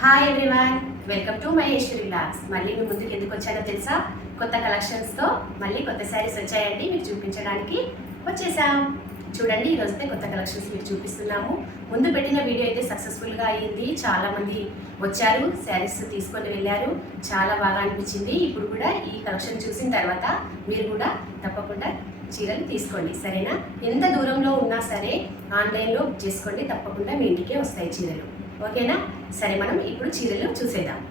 Hi everyone welcome to Maheshwari blogs మళ్ళీ మీ ముందుకు ఎందుకు వచ్చానో తెలుసా? కొత్త కలెక్షన్స్తో మళ్ళీ కొత్త శారీస్ వచ్చాయండి. మీకు చూపించడానికి వచ్చేసాం. చూడండి ఈరోజు అయితే కొత్త కలెక్షన్స్ మీకు చూపిస్తున్నాము. ముందు పెట్టిన వీడియో అయితే సక్సెస్ఫుల్గా అయ్యింది చాలామంది వచ్చారు శారీస్ తీసుకొని వెళ్ళారు. చాలా బాగా అనిపించింది. ఇప్పుడు కూడా ఈ కలెక్షన్ చూసిన తర్వాత మీరు కూడా తప్పకుండా చీరలు తీసుకోండి. సరేనా? ఎంత దూరంలో ఉన్నా సరే ఆన్లైన్లో బుక్ చేసుకోండి. తప్పకుండా మీ ఇంటికే వస్తాయి చీరలు. ఓకేనా? సరే మనం ఇప్పుడు చీరలు చూసేద్దాం.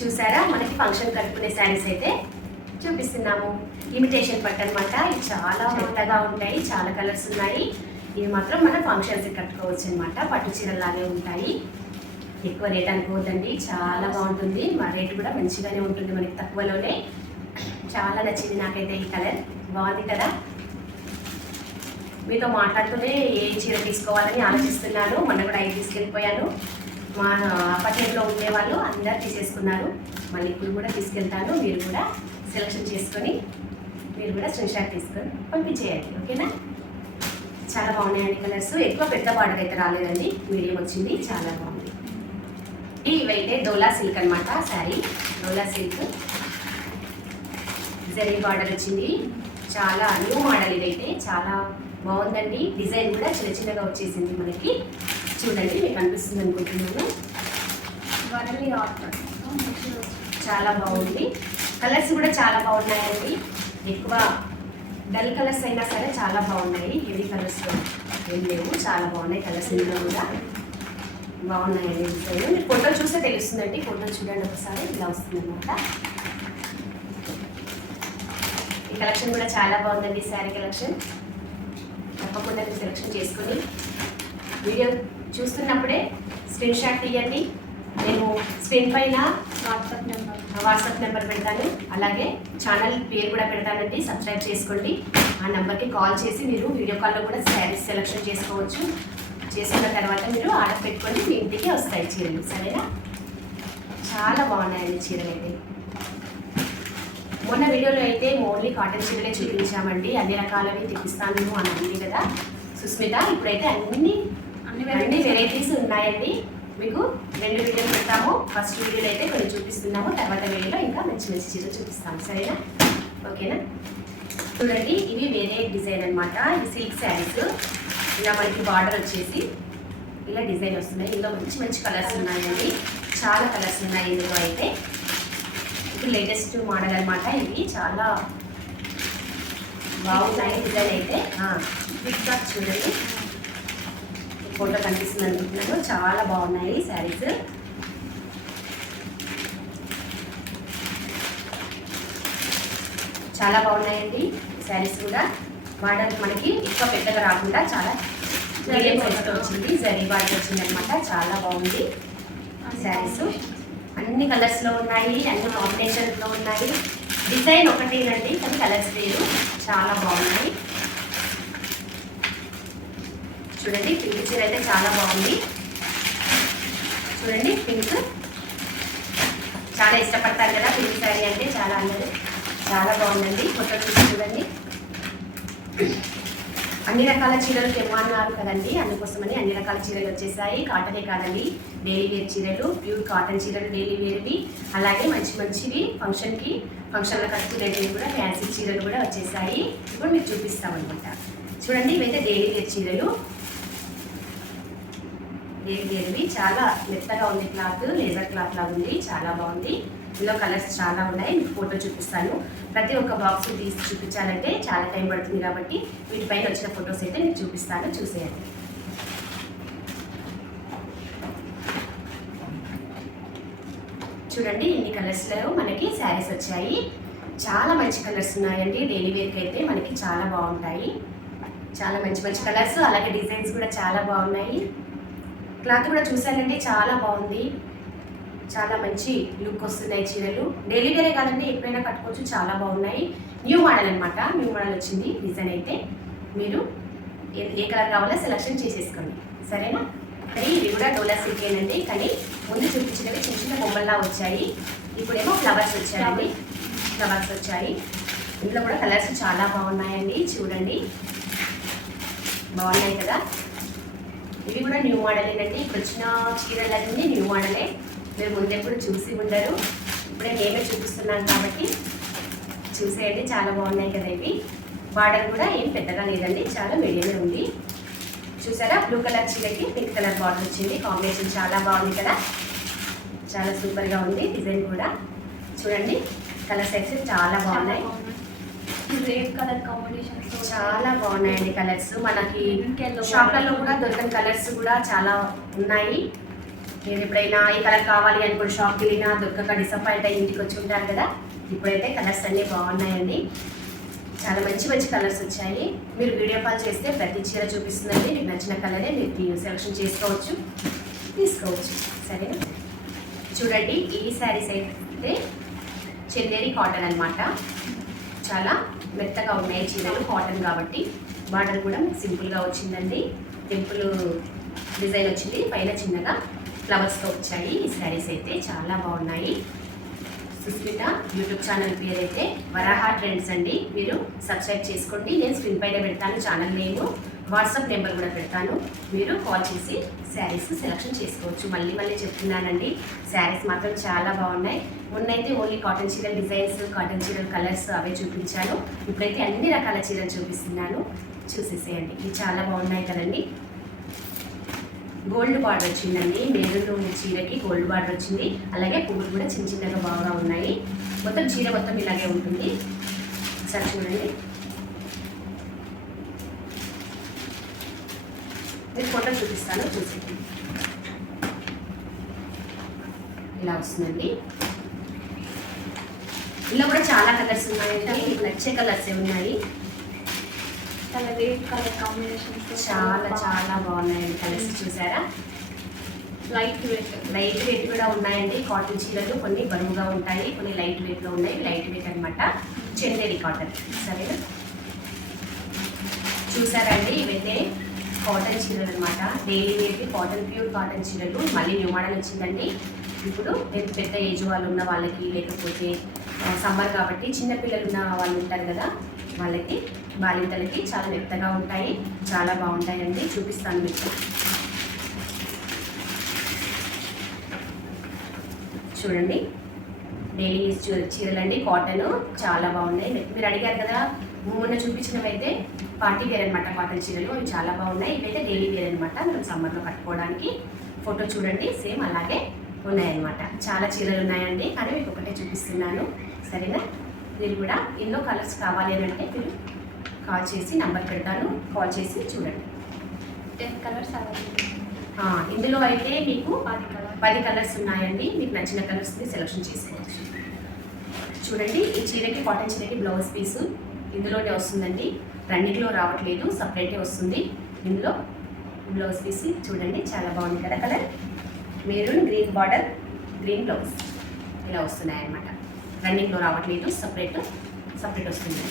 చూసారా? మనకి ఫంక్షన్ కట్టుకునే శారీస్ అయితే చూపిస్తున్నాము. ఇమిటేషన్ పట్టు అనమాట ఇవి చాలా కొత్తగా ఉంటాయి. చాలా కలర్స్ ఉన్నాయి. ఇవి మాత్రం మన ఫంక్షన్స్ కట్టుకోవచ్చు అనమాట పట్టు చీరలాగే ఉంటాయి. ఎక్కువ రేట్ అనుకోవద్దండి. చాలా బాగుంటుంది. మా రేట్ కూడా మంచిగానే ఉంటుంది మనకి తక్కువలోనే. చాలా నచ్చింది నాకైతే ఈ కలర్. బాగుంది కదా? మీతో మాట్లాడుతూనే ఏ చీర తీసుకోవాలని ఆలోచిస్తున్నాను. మొన్న కూడా అవి తీసుకెళ్ళిపోయాను మా అపార్ట్మెంట్లో ఉండే వాళ్ళు అందరు తీసేసుకున్నారు. మళ్ళీ ఇప్పుడు కూడా తీసుకెళ్తాను. మీరు కూడా సెలక్షన్ చేసుకొని మీరు కూడా స్క్రీన్షాట్ తీసుకొని పంపించేయండి. ఓకేనా? చాలా బాగున్నాయండి కలర్స్ ఎక్కువ పెద్ద బార్డర్ అయితే రాలేదండి. మీడియం వచ్చింది. చాలా బాగుంది. ఇవైతే డోలా సిల్క్ అనమాట శారీ. డోలా సిల్క్. జరీ బార్డర్ వచ్చింది. చాలా న్యూ మోడల్ ఇదైతే. చాలా బాగుందండి. డిజైన్ కూడా చిన్న చిన్నగా వచ్చేసింది మనకి. చూడండి మీకు అనిపిస్తుంది అనుకుంటున్నాను. చాలా బాగుంది. కలర్స్ కూడా చాలా బాగున్నాయండి. ఎక్కువ డల్ కలర్స్ అయినా సరే చాలా బాగున్నాయి. హెవీ కలర్స్ ఏం లేవు. చాలా బాగున్నాయి కలర్స్ ఇందులో కూడా. బాగున్నాయండి డిజైన్ మీరు ఫోటో చూస్తే తెలుస్తుందండి. ఫోటో చూడండి ఒకసారి. ఇలా వస్తుంది అనమాట ఈ కలెక్షన్ కూడా చాలా బాగుందండి శారీ కలెక్షన్ తప్పకుండా సెలెక్షన్ చేసుకొని వీడియో చూస్తున్నప్పుడే స్క్రీన్ షాట్ తీయండి. నేను స్క్రీన్ పైన వాట్సాప్ నెంబర్ వాట్సాప్ నెంబర్ పెడతాను. అలాగే ఛానల్ పేరు కూడా పెడతానండి. సబ్స్క్రైబ్ చేసుకోండి. ఆ నెంబర్కి కాల్ చేసి మీరు వీడియో కాల్లో కూడా శారీస్ సెలెక్షన్ చేసుకోవచ్చు. చేసుకున్న తర్వాత మీరు ఆర్డర్ పెట్టుకొని మీ ఇంటికి వస్తాయి చీరలు. సరేనా? చాలా బాగున్నాయండి చీరలు అయితే మొన్న వీడియోలో అయితే ఓన్లీ కాటన్ చీరలే చూపించామండి. అన్ని రకాలవి తెప్పిస్తాను అని అంది కదా సుస్మిత. ఇప్పుడైతే అన్ని అన్ని వెరైటీస్. ఉన్నాయండి. మీకు రెండు వీడియోలు పెడతాము. ఫస్ట్ వీడియోలో అయితే కొన్ని చూపిస్తున్నాము. తర్వాత వీడియోలో ఇంకా మంచి మంచి చీరలు చూపిస్తాము. సరేనా? ఓకేనా? చూడండి ఇవి వేరే డిజైన్ అనమాట ఇది సిల్క్ శారీస్. ఇలా మనకి బార్డర్ వచ్చేసి ఇలా డిజైన్ వస్తున్నాయి. ఇందులో మంచి మంచి కలర్స్ ఉన్నాయండి. చాలా కలర్స్ ఉన్నాయి ఇందులో అయితే. ఇప్పుడు లేటెస్ట్ మోడల్ అనమాట ఇవి. చాలా బాగున్నాయి డిజైన్ అయితే. బిగ్ బాక్ చూడండి. ఫోటో కనిపిస్తుంది అనుకుంటున్నాను చాలా బాగున్నాయి శారీస్. చాలా బాగున్నాయండి శారీస్ కూడా. బార్డర్ మనకి ఎక్కువ పెద్దగా రాకుండా చాలా మీడియం సైజ్తో వచ్చింది. జరీ బార్డర్ వచ్చింది అనమాట చాలా బాగుంది శారీస్. అన్ని కలర్స్లో ఉన్నాయి అన్ని కాంబినేషన్స్లో ఉన్నాయి. డిజైన్ ఒకటేనండి కానీ కలర్స్ లేవు చాలా బాగున్నాయి. చూడండి పింక్ చీర అయితే చాలా బాగుంది. చూడండి పింక్. చాలా ఇష్టపడతారు కదా పింక్ శారీ అంటే చాలా అందరూ. చాలా బాగుందండి ఫోటో చూసి చూడండి. అన్ని రకాల చీరలు తెమ్మన్నారు కదండి అందుకోసమని అన్ని రకాల చీరలు వచ్చేసాయి. కాటనే కాదండి డైలీ వేర్ చీరలు ప్యూర్ కాటన్ చీరలు డైలీ వేర్వి అలాగే మంచి మంచివి ఫంక్షన్కి ఫంక్షన్ల కట్టుకునేవి కూడా ఫ్యాన్సీ చీరలు కూడా వచ్చేసాయి. ఇప్పుడు మీకు చూపిస్తామన్నమాట. చూడండి ఇవైతే డైలీ వేర్ చీరలు. లేదు వేర్వి చాలా మెత్తగా ఉంది క్లాత్ లేజర్ క్లాత్ లాగా ఉంది. చాలా బాగుంది. ఇందులో కలర్స్ చాలా ఉన్నాయి. మీకు ఫోటో చూపిస్తాను. ప్రతి ఒక్క బాక్స్ తీసి చూపించాలంటే చాలా టైం పడుతుంది కాబట్టి వీటిపైన వచ్చిన ఫొటోస్ అయితే మీకు చూపిస్తాను. చూసేయండి. చూడండి ఇన్ని కలర్స్లో మనకి శారీస్ వచ్చాయి. చాలా మంచి కలర్స్ ఉన్నాయండి. డైలీ వేర్కి అయితే మనకి చాలా బాగుంటాయి. చాలా మంచి మంచి కలర్స్ అలాగే డిజైన్స్ కూడా చాలా బాగున్నాయి. క్లాత్ కూడా చూశానంటే చాలా బాగుంది. చాలా మంచి లుక్ వస్తున్నాయి చీరలు. డైలీ డైలీ కాదండి ఎప్పుడైనా కట్టుకోవచ్చు చాలా బాగున్నాయి. న్యూ మోడల్ అనమాట న్యూ మోడల్ వచ్చింది డిజైన్ అయితే. మీరు ఏ ఏ కలర్ కావాలో సెలెక్షన్ చేసేసుకోండి. సరేనా? కానీ ఇవి కూడా డోలా సిల్కేనండి కానీ ముందు చూపించినవి చిన్న చిన్న బొమ్మల్లా వచ్చాయి. ఇప్పుడేమో ఫ్లవర్స్ వచ్చాయండి. ఫ్లవర్స్ వచ్చాయి. ఇందులో కూడా కలర్స్ చాలా బాగున్నాయండి చూడండి. బాగున్నాయి కదా? ఇవి కూడా న్యూ మోడలేనండి ఇప్పుడు వచ్చిన చీరలన్నీ న్యూ మోడలే మీరు ముందెప్పుడు చూసి ఉండరు. ఇప్పుడే నేనే చూపిస్తున్నాను కాబట్టి చూసేయండి. చాలా బాగున్నాయి కదా ఇవి. బార్డర్ కూడా ఏం పెద్దగా లేదండి. చాలా మీడియమే ఉంది. చూసారా? బ్లూ కలర్ చీరకి పింక్ కలర్ బార్డర్ వచ్చింది. కాంబినేషన్ చాలా బాగుంది కదా. చాలా సూపర్గా ఉంది డిజైన్ కూడా. చూడండి. కలర్ సెట్స్ చాలా బాగున్నాయి. కలర్ కాంబినేషన్ చాలా బాగున్నాయండి కలర్స్. మనకి షాప్లలో కూడా దొరకని కలర్స్ కూడా చాలా ఉన్నాయి. మీరు ఎప్పుడైనా ఈ కలర్ కావాలి అనుకుని షాప్కి వెళ్ళినా దొరకక డిసప్పాయింట్ అయ్యి ఇంటికి వచ్చి ఉంటారు కదా ఇప్పుడైతే కలర్స్ అన్నీ బాగున్నాయండి. చాలా మంచి మంచి కలర్స్ వచ్చాయి. మీరు వీడియో కాల్ చేస్తే ప్రతి చీర చూపిస్తుందండి. మీకు నచ్చిన కలరే మీరు సెలెక్షన్ చేసుకోవచ్చు తీసుకోవచ్చు. సరేనా చూడండి ఈ శారీస్ అయితే చందేరి కాటన్ అన్నమాట. చాలా మెత్తగా ఉన్నాయి. చీరలు కాటన్ కాబట్టి బార్డర్ కూడా మీకు సింపుల్గా వచ్చిందండి. టెంపుల్ డిజైన్ వచ్చింది. పైన చిన్నగా ఫ్లవర్స్తో వచ్చాయి. ఈ శారీస్ అయితే చాలా బాగున్నాయి. సుస్మిత యూట్యూబ్ ఛానల్ పేరు అయితే వరాహ ట్రెండ్స్ అండి. మీరు సబ్స్క్రైబ్ చేసుకోండి. నేను స్క్రీన్ పైన పెడతాను ఛానల్ నేమ్ వాట్సాప్ నెంబర్ కూడా పెడతాను. మీరు కాల్ చేసి శారీస్ సెలక్షన్ చేసుకోవచ్చు. మళ్ళీ మళ్ళీ చెప్తున్నానండి. శారీస్ మాత్రం చాలా బాగున్నాయి. మొన్నైతే ఓన్లీ కాటన్ చీరల డిజైన్స్ కాటన్ చీరల కలర్స్ అవే చూపించాను. ఇప్పుడైతే అన్ని రకాల చీరలు చూపిస్తున్నాను. చూసేసేయండి. ఇవి చాలా బాగున్నాయి కదండి. గోల్డ్ బార్డర్ వచ్చిందండి. మెరూన్ చీరకి గోల్డ్ బార్డర్ వచ్చింది. అలాగే పువ్వులు కూడా చిన్న చిన్నగా బాగా ఉన్నాయి. మొత్తం చీర మొత్తం ఇలాగే ఉంటుంది. ఒకసారి చూడండి. నేను ఫోటో చూపిస్తాను చూసి ఇలా వస్తుందండి. ఇలా కూడా చాలా కలర్స్ ఉన్నాయండి. మీకు నచ్చే కలర్సే ఉన్నాయి? చాలా చాలా చాలా బాగున్నాయండి కలర్స్ చూసారా? లైట్ వెయిట్ లైట్ వెయిట్ కూడా ఉన్నాయండి. కాటన్ చీరలు కొన్ని బరువుగా ఉంటాయి కొన్ని లైట్ వెయిట్లో ఉన్నాయి. లైట్ వెయిట్ అనమాట చందేరి కాటన్ సరేనా? చూసారండి ఇవైతే కాటన్ చీరలు అనమాట డైలీ వేర్కి కాటన్ ప్యూర్ కాటన్ చీరలు. మళ్ళీ న్యూ మోడల్ వచ్చిందండి. ఇప్పుడు పెద్ద పెద్ద ఏజ్ వాళ్ళు ఉన్న వాళ్ళకి లేకపోతే సమ్మర్ కాబట్టి చిన్న పిల్లలు ఉన్న వాళ్ళు ఉంటారు కదా వాళ్ళకి బాలింతలకి చాలా మెత్తగా ఉంటాయి. చాలా బాగుంటాయండి. చూపిస్తాను మీకు. చూడండి. Daily use చీరలండి. కాటన్ చాలా బాగున్నాయి. మీరు అడిగారు కదా మొన్న చూపించినవి అయితే పార్టీ వేర్ అనమాట కాటన్ చీరలు అవి చాలా బాగున్నాయి. ఇవైతే డైలీ వేర్ అనమాట మనం సమ్మర్లో కట్టుకోవడానికి. ఫోటో చూడండి. సేమ్ అలాగే ఉన్నాయన్నమాట. చాలా చీరలు ఉన్నాయండి. కానీ మీకు ఒకటే చూపిస్తున్నాను. సరేనా? మీరు కూడా ఎన్నో కలర్స్ కావాలి అని అంటే మీరు కాల్ చేసి నంబర్ పెడతాను. కాల్ చేసి చూడండి. టెన్ కలర్స్ ఇందులో అయితే మీకు పది కలర్ పది కలర్స్ ఉన్నాయండి. మీకు నచ్చిన కలర్స్ని సెలెక్షన్ చేసుకోవచ్చు చూడండి ఈ చీరకి కాటన్ చీరకి బ్లౌజ్ పీసు ఇందులోనే వస్తుందండి. రన్నింగ్లో రావట్లేదు సపరేటే వస్తుంది. ఇందులో బ్లౌజ్ పీస్ చూడండి చాలా బాగుంది కదా colour maroon green border green blouse ఇలా వస్తున్నాయి అన్నమాట రన్నింగ్లో రావట్లేదు సపరేట్ సపరేట్ వస్తుంది